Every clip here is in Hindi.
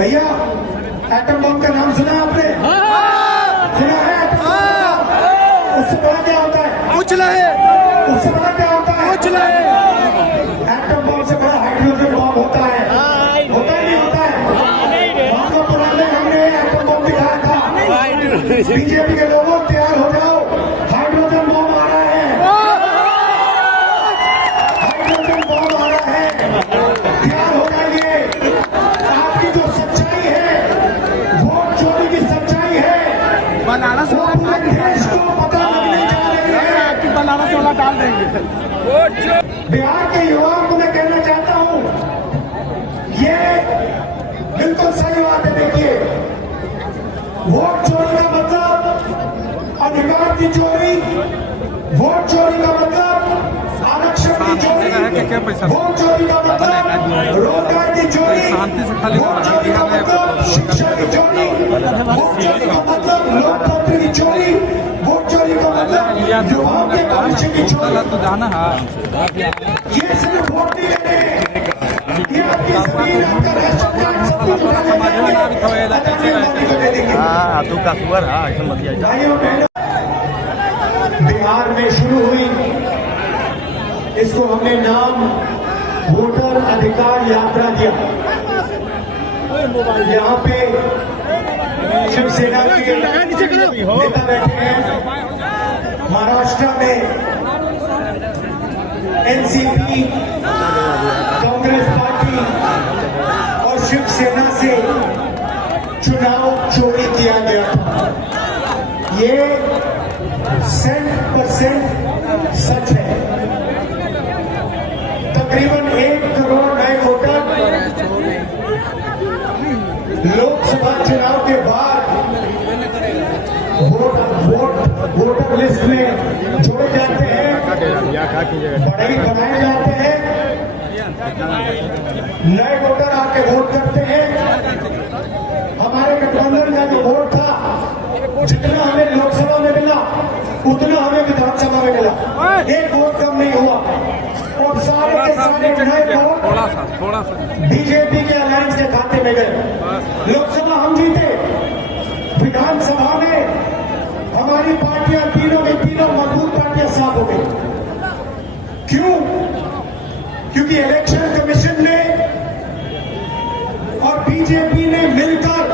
भैया एटम बम का नाम सुना है आपने? सुना है एटम बम? उससे बड़ा क्या होता है? कुछ नहीं। उससे बड़ा क्या होता है? कुछ नहीं। एटम बम से बड़ा हाइड्रोजन बम होता है। होता ही नहीं होता है। महापुरा में हमने एटम बम दिखाया था। बीजेपी के लोगों तैयार हो जाओ, हाइड्रोजन बम आ रहा है। हाइड्रोजन बम आ रहा है, तैयार हो जाइए। आपकी जो सच्चाई है, वोट चोरी की सच्चाई है, बनारस वो पूरे देश को पता लगने जा रही है। आपकी बनारस वाला डाल देंगे। बिहार के युवाओं को मैं कहना चाहता हूं, ये बिल्कुल सही बात है। देखिए, वोट चोरी का मतलब अधिकार की चोरी, वोट चोरी का मतलब आरक्षण की चोरी, वोट चोरी का मतलब रोजगार की चोरी, वोट चोरी का मतलब शिक्षा की चोरी, वोट चोरी का मतलब लोकतंत्र की चोरी, वोट चोरी का मतलब युवाओं के भविष्य की चोरी। तो जाना है। ये सिर्फ वोट नहीं लेने, ये आपकी जमीन, आपका राशन कार्ड सब कुछ हाँ तू का सुअर है ऐसा मत किया। भाइयों बहनों, बिहार में शुरू हुई, इसको हमने नाम वोटर अधिकार यात्रा दिया। यहाँ पे शिवसेना के नेता बैठे हैं, महाराष्ट्र में एनसीपी, कांग्रेस पार्टी और शिवसेना से चुनाव चोरी किया गया था। ये 100% सच है। तकरीबन 1 करोड़ नए वोटर लोकसभा चुनाव के बाद वोटर लिस्ट में जोड़े जाते हैं, बनाए जाते हैं। नए वोटर आके वोट करते हैं। हमारे गठबंधन का जो वोट था, जितना हमें लोकसभा में मिला उतना हमें विधानसभा में मिला, एक वोट कम नहीं हुआ। और सारे के सारे नए वोट बीजेपी के अलायंस के खाते में गए। लोकसभा हम जीते, विधानसभा में हमारी पार्टियां तीनों की तीनों मजबूत पार्टियां साफ हो गई। क्यों? क्योंकि इलेक्शन कमीशन ने और बीजेपी ने मिलकर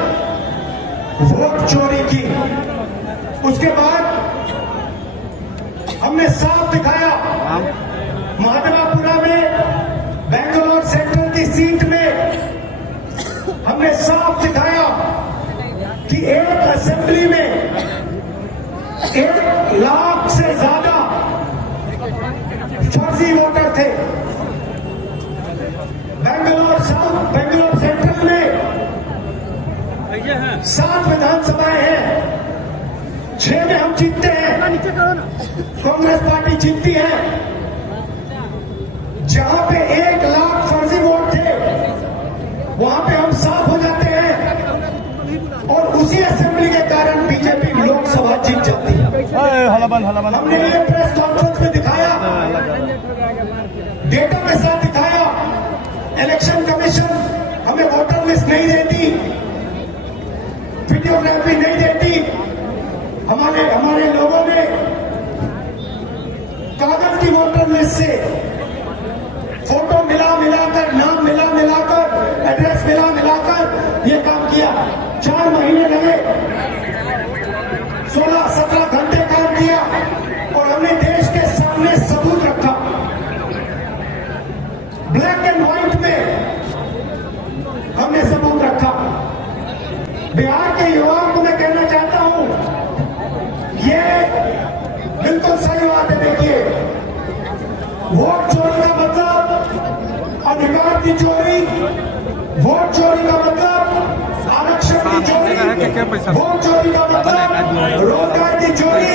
वोट चोरी की। उसके बाद हमने साफ दिखाया, महादेवापुरा में बेंगलोर सेंट्रल की सीट में हमने साफ दिखाया कि एक असेंबली में 1 लाख से ज्यादा फर्जी वोटर थे। बेंगलोर सेंट्रल में 7 विधानसभाएं हैं, 6 में हम जीतते हैं, कांग्रेस पार्टी जीतती है। जहां पे 1 लाख फर्जी वोट थे, वहां पे हम साफ हो जाते हैं और उसी असेंबली के कारण बीजेपी लोकसभा जीत जाती है। हमने ये प्रेस कॉन्फ्रेंस में दिखाया, डेटा के साथ दिखाया। इलेक्शन कमीशन हमें वोटर लिस्ट नहीं देती, वीडियोग्राफी नहीं देती। हमारे लोगों ने कागज की वोटर लिस्ट से फोटो मिलाकर, नाम मिलाकर, एड्रेस मिलाकर ये काम किया। 4 महीने लगे, 16-17 घंटे काम किया और हमने देश के सामने सबूत रखा, ब्लैक एंड व्हाइट में हमने सबूत रखा। बिहार के युवाओं को मैं कहना चाहता हूं, ये बिल्कुल सही बात है। देखिए, वोट चोरी का मतलब अधिकार की चोरी, वोट चोरी का मतलब आरक्षण की चोरी, वोट चोरी का मतलब रोजगार की चोरी,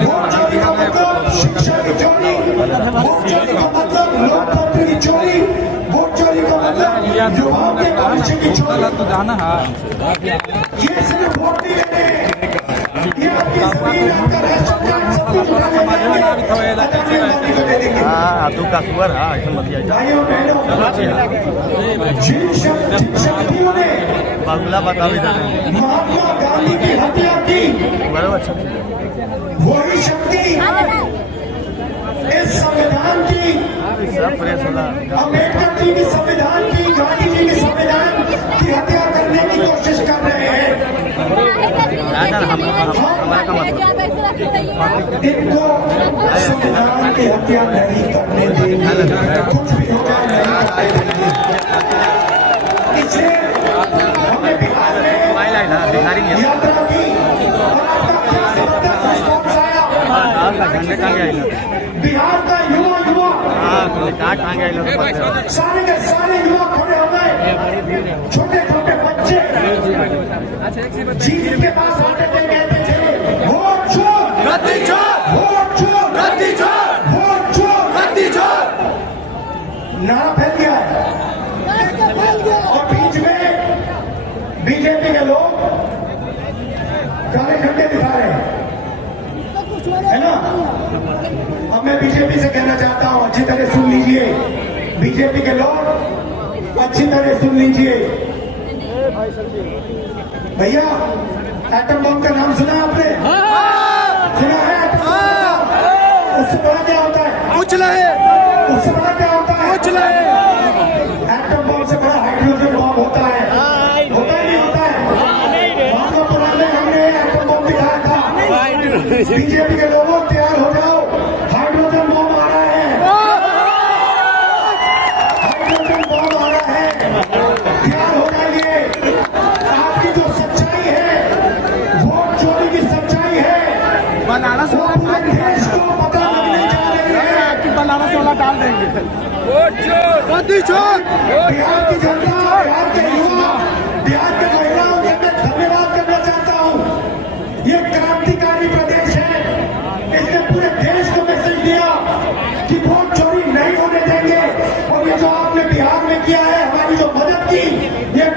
वोट चोरी का मतलब शिक्षा की चोरी, वोट चोरी का मतलब लोकतंत्र की चोरी, वोट चोरी का मतलब युवाओं के भविष्य की चोरी। तो जाना है। ये सिर्फ वोट नहीं लेने, ये आपकी जमीन, आपका राशन कार्ड सब कुछ हाँ तू का सुअर है ऐसा मत किया। भाइयों बहनों, जिन शक्तियों ने बाबूला बताओ इधर महात्मा गांधी की हत्या की बराबर अच्छा वही शक्ति इस संविधान की, सब प्रेस होला अम्बेडकर जी की संविधान की, गांधी जी की संविधान की हत्या करने की कोशिश कर रहे हैं। राजा हमारा का मतलब इनको संविधान की हत्या नहीं करने देंगे, कुछ भी होगा नहीं करने देंगे। इसलिए हमने बिहार में भिखारी है यात्रा की और आपका क्या जबरदस्त रिस्पॉन्स आया। झंडे टांगे आइल बिहार का युवा हाँ तुमने कहा टांगे आइल सारे के सारे युवा खड़े हो गए, छोटे छोटे बच्चे जी के पास आते थे, कहते थे वोट चोर गद्दी चोर, वोट चोर गद्दी चोर, वोट चोर गद्दी चोर। नारा फैल गया है। और बीच में बीजेपी के लोग काले झंडे दिखा रहे हैं, है ना। अब मैं बीजेपी से कहना चाहता हूं, अच्छी तरह सुन लीजिए, बीजेपी के लोग अच्छी तरह सुन लीजिए। भैया एटम बम का नाम सुना आपने? सुना है एटम बम? उससे बड़ा क्या होता है? पूछ रहे, उससे बड़ा क्या होता है? पूछ रहे। एटम बम से बड़ा हाइड्रोजन बम होता है, होता ही नहीं होता है। आपको पुराने हमने एटम बम दिखाया था। बीजेपी के लोगों तैयार हो जाओ, हाइड्रोजन बम आ रहा है, हाइड्रोजन बम आ रहा है, तैयार हो जाइए। आपकी जो सच्चाई है, वोट चोरी की सच्चाई है, बनारस वो पूरे देश को पता लगने जा रही है। कि बनारस वाला डाल देंगे। गद्दी चोर। बिहार की जनता, बिहार के युवा, बिहार के महिलाओं से मैं धन्यवाद करना चाहता हूं। ये क्रांतिकारी प्रदेश है, इसने पूरे देश को मैसेज दिया कि वोट चोरी नहीं होने देंगे। और ये जो आपने बिहार में किया है, हमारी जो मदद की, ये